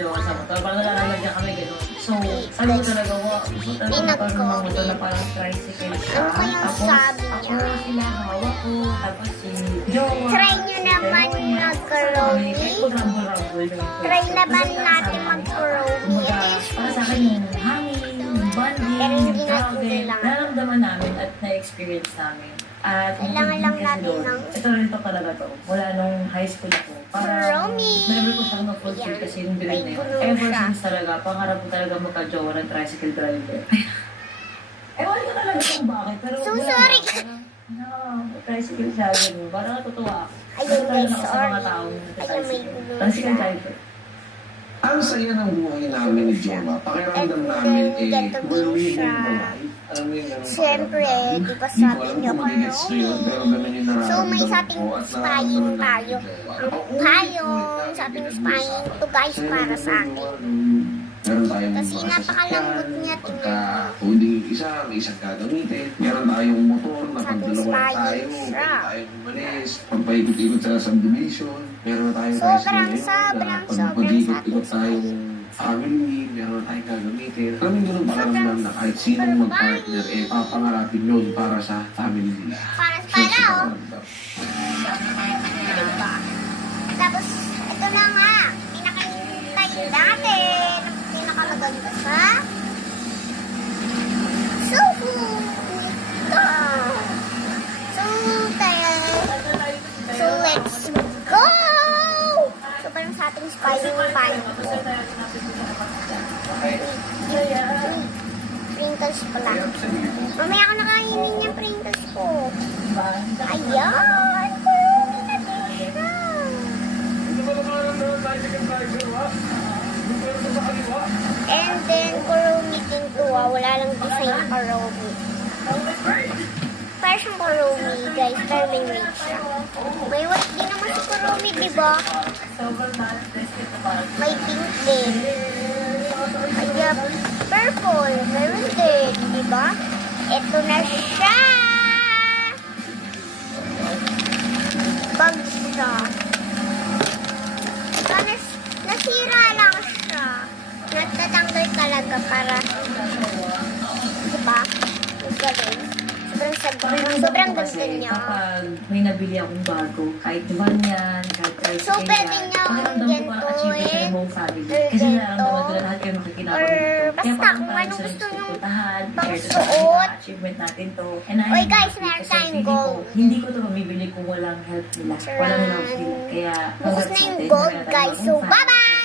jowa sa motor. Parang nalalagyan kami gano'n. So, sabi ko talaga, gusto talaga parang mga motor na parang tricycle siya. Ano kayang sabi niya? Ako sila hawak ko, tapos si jowa. Try nyo naman mag-roaming. Try naman natin mag-roaming. Ito yung para sa akin yung hangin, yung bonding, pero hindi yung na travel, lang. nararamdaman namin at na-experience namin. At Kailangan lang natin ng ito rin to talaga to. Mula nung high school ako. roaming. Remember ko siyang na-fulfill kasi yung bilhin na yun. May Ever siya. since talaga, pangarap ko talaga magka-jowa ng tricycle driver. Ewan ko talaga kung bakit. Pero So wala sorry. No, tricycle siya. Ganun. Parang natutuwa ako. Ayun, Natutuwa guys, ako sa mga sorry. taong Ayun, may tricycle. gulo Tricycle siya. driver. Ang saya ng buhay namin ni Joma. Pakiramdam And namin then, ganito we're din living siya. the life. Alam mo yun, ganun Siyempre, pakiramdam. di ba Di ko sabi alam niyo kung ko magigets nyo yun, pero ganun yung So, may nararamdaman sating ko at spying nararamdaman tayo. namin. Ang payong, sating spying to guys para sa akin. Meron tayong Kasi mga napakalambot sasakyan, niya, pagka tingnan mo. holding yung isa, may isang gagamitin. Meron tayong motor na pag Sating dalawa spying tayo, siya. meron tayong umalis, pagpaikot-ikot sa subdivision, meron tayong Sobrang, tricycle sobrang, pag sobrang pag-ikot-ikot satisfying. tayong family, meron tayong gagamitin. Alam mo yung ganun pakiramdam na kahit sinong mag-partner, papangarapin yun para sa family nila. Para sa So, pala, sa oh. pakiramdam. Diba? Tapos, ito na nga. Pinakahintay natin. Pinakamaganda sa Sufu. Ito. So, let's go! So, parang sa ating spying pan. Sprinkles pala. Mamaya ako nakainin yung sprinkles ko. Ayan! Kurumi na din siya. And then, kurumi din to. Wala lang design na kurumi. Parang siyang kurumi, guys. Pero may weight siya. May weight din naman si kurumi, diba? May pink din. Kaya purple. Meron din, diba? Ito na siya. Bag siya. Nasira lang siya. Natatanggal talaga para, diba? Ganun. Sobrang ganda Kasi niya. kapag may nabili akong bago, kahit van yan, kahit tricycle So, pwede yan, niya pakiramdam ko parang achievement sa buong family. or Kasi ganito, nararamdaman ko na lahat kayo makikinabang or nito. basta parang kung parang anong sila gusto niyong puntahan, share to pangsuot. sa kanila, achievement natin to. And I'm Oy, guys, happy meron kasi tayong feeling gold. ko, hindi ko to mabibili kung walang help nila. Walang love nila. Kaya, Bukas na congrats yung natin, gold, meron tayong guys. So, bagong family. bye-bye!